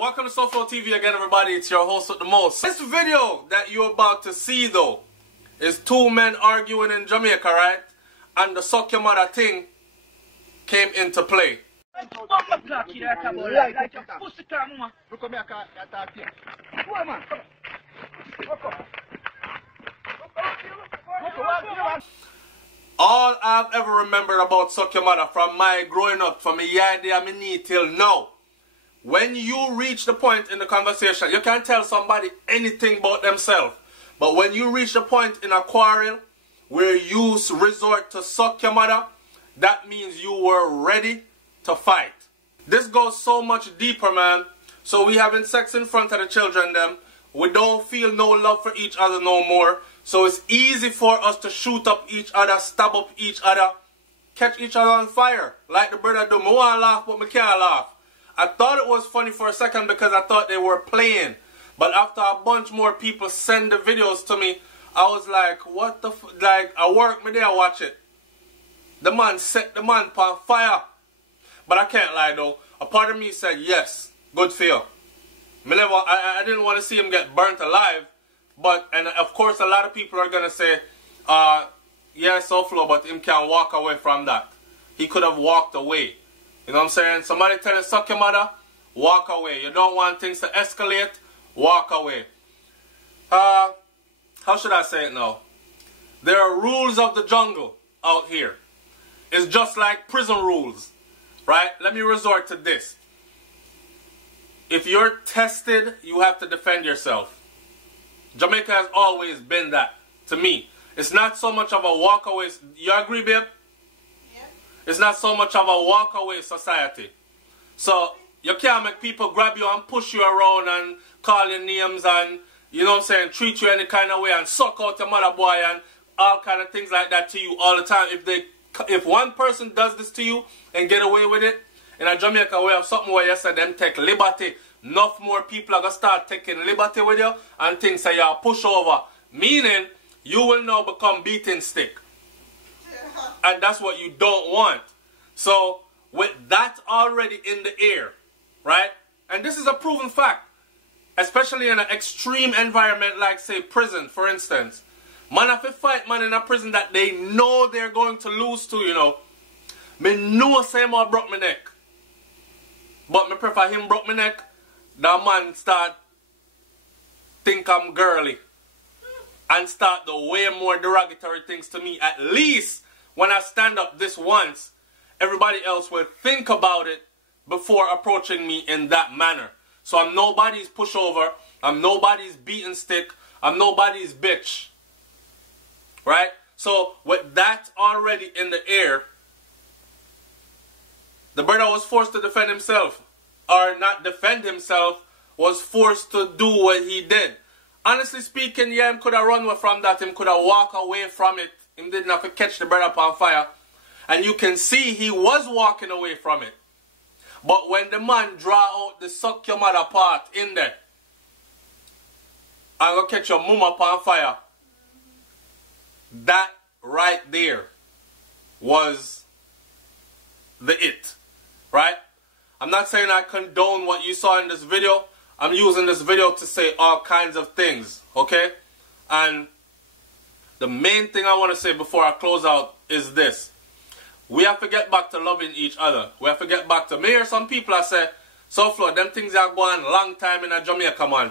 Welcome to SouFLoTV again, everybody. It's your host with the most. This video that you're about to see, though, is two men arguing in Jamaica, right? And the suck your mother thing came into play. All I've ever remembered about suck your mother from my growing up, from my idea of my knee till now, when you reach the point in the conversation, you can't tell somebody anything about themselves. But when you reach the point in a quarrel where you resort to suck your mother, that means you were ready to fight. This goes so much deeper, man. So we having sex in front of the children, them. We don't feel no love for each other no more. So it's easy for us to shoot up each other, stab up each other, catch each other on fire. Like the brother do. I want to laugh, but I can't laugh. I thought it was funny for a second because I thought they were playing. But after a bunch more people send the videos to me, I was like, what the f... Like, I work me there, watch it. The man set the man on fire. But I can't lie though. A part of me said, yes, good for you. I didn't want to see him get burnt alive. But, and of course a lot of people are going to say, yeah, SouFlo, but him can't walk away from that. He could have walked away. You know what I'm saying? Somebody tell you, suck your mother, walk away. You don't want things to escalate, walk away. How should I say it now? There are rules of the jungle out here. It's just like prison rules, right? Let me resort to this. If you're tested, you have to defend yourself. Jamaica has always been that, to me. It's not so much of a walk away. You agree, babe? It's not so much of a walk-away society. So, you can't make people grab you and push you around and call you names and, you know what I'm saying, treat you any kind of way and suck out your mother boy and all kind of things like that to you all the time. If one person does this to you and get away with it, in a Jamaica we have something where you say them take liberty. Enough more people are going to start taking liberty with you and things say you're push over. Meaning, you will now become beating stick. And that's what you don't want. So, with that already in the air, right? And this is a proven fact. Especially in an extreme environment like, say, prison, for instance. Man, if you fight man in a prison that they know they're going to lose to, you know. Me know say more broke my neck. But me prefer him broke my neck. That man start think I'm girly. And start the way more derogatory things to me. At least when I stand up this once, everybody else will think about it before approaching me in that manner. So I'm nobody's pushover. I'm nobody's beaten stick. I'm nobody's bitch. Right? So with that already in the air, the brother was forced to defend himself. Or not defend himself, was forced to do what he did. Honestly speaking, yeah, him could have run away from that. Him could have walked away from it. Him didn't have to catch the brother on fire. And you can see he was walking away from it. But when the man draw out the suck your mother part in there, I'm going to catch your mama on fire. That right there was the it. Right? I'm not saying I condone what you saw in this video. I'm using this video to say all kinds of things. Okay? And the main thing I want to say before I close out is this. We have to get back to loving each other. We have to get back to... Me hear some people I say, SouFlo, them things are going long time in a Jamaica, man.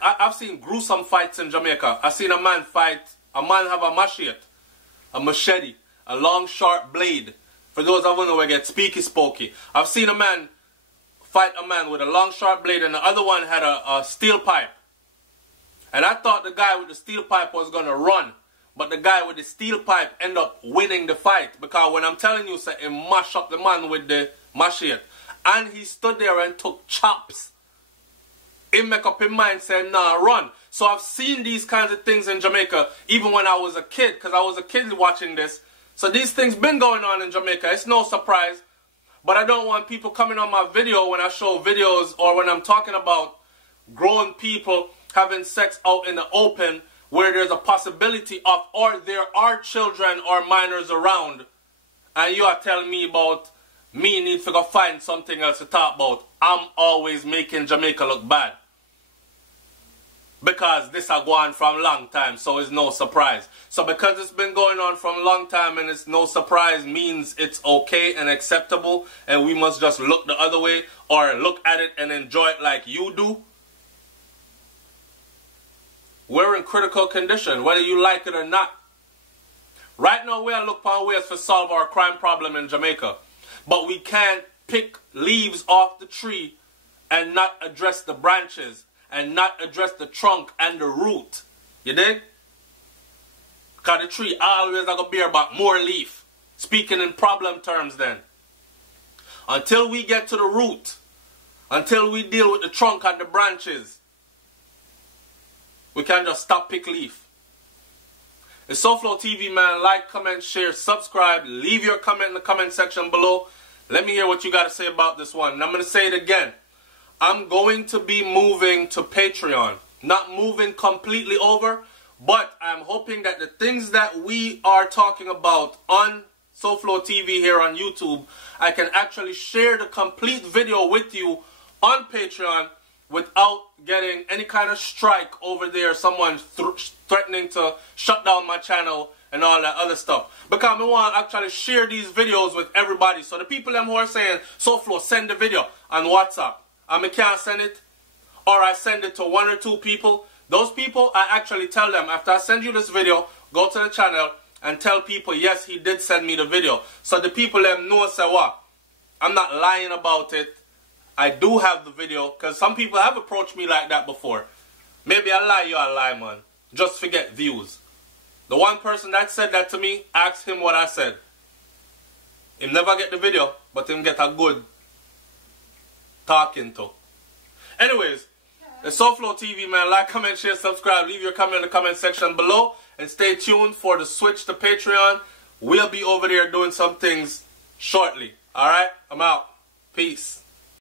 I've seen gruesome fights in Jamaica. I've seen a man fight, a man have a machete, a long sharp blade. For those of you who get speaky spokey. I've seen a man fight a man with a long sharp blade and the other one had a steel pipe. And I thought the guy with the steel pipe was going to run. But the guy with the steel pipe ended up winning the fight. Because when I'm telling you, he mashed up the man with the machete. And he stood there and took chops. He make up his mind saying, nah, run. So I've seen these kinds of things in Jamaica. Even when I was a kid. Because I was a kid watching this. So these things been going on in Jamaica. It's no surprise. But I don't want people coming on my video when I show videos. Or when I'm talking about grown people having sex out in the open, where there's a possibility of, or there are children or minors around, and you are telling me about me need to go find something else to talk about. I'm always making Jamaica look bad. Because this has gone on from a long time, so it's no surprise. So because it's been going on from a long time and it's no surprise means it's okay and acceptable and we must just look the other way or look at it and enjoy it like you do. We're in critical condition, whether you like it or not. Right now we are looking for ways to solve our crime problem in Jamaica. But we can't pick leaves off the tree and not address the branches. And not address the trunk and the root. You dig? Because the tree always going to bear back more leaf. Speaking in problem terms then. Until we get to the root. Until we deal with the trunk and the branches. We can't just stop pick leaf. It's SouFLoTV, man. Like, comment, share, subscribe. Leave your comment in the comment section below. Let me hear what you got to say about this one. And I'm going to say it again. I'm going to be moving to Patreon. Not moving completely over, but I'm hoping that the things that we are talking about on SouFLoTV here on YouTube, I can actually share the complete video with you on Patreon without getting any kind of strike over there, someone threatening to shut down my channel and all that other stuff. Because I want to actually share these videos with everybody. So the people who are saying, SouFlo, send the video on WhatsApp. I can't send it, or I send it to 1 or 2 people. Those people, I actually tell them, after I send you this video, go to the channel and tell people, yes, he did send me the video. So the people them know, say what? I'm not lying about it. I do have the video, because some people have approached me like that before. Maybe I lie, you a lie, man. Just forget views. The one person that said that to me, ask him what I said. Him never get the video, but him get a good talking to. Anyways, it's SouFLoTV, man. Like, comment, share, subscribe. Leave your comment in the comment section below. And stay tuned for the switch to Patreon. We'll be over there doing some things shortly. Alright? I'm out. Peace.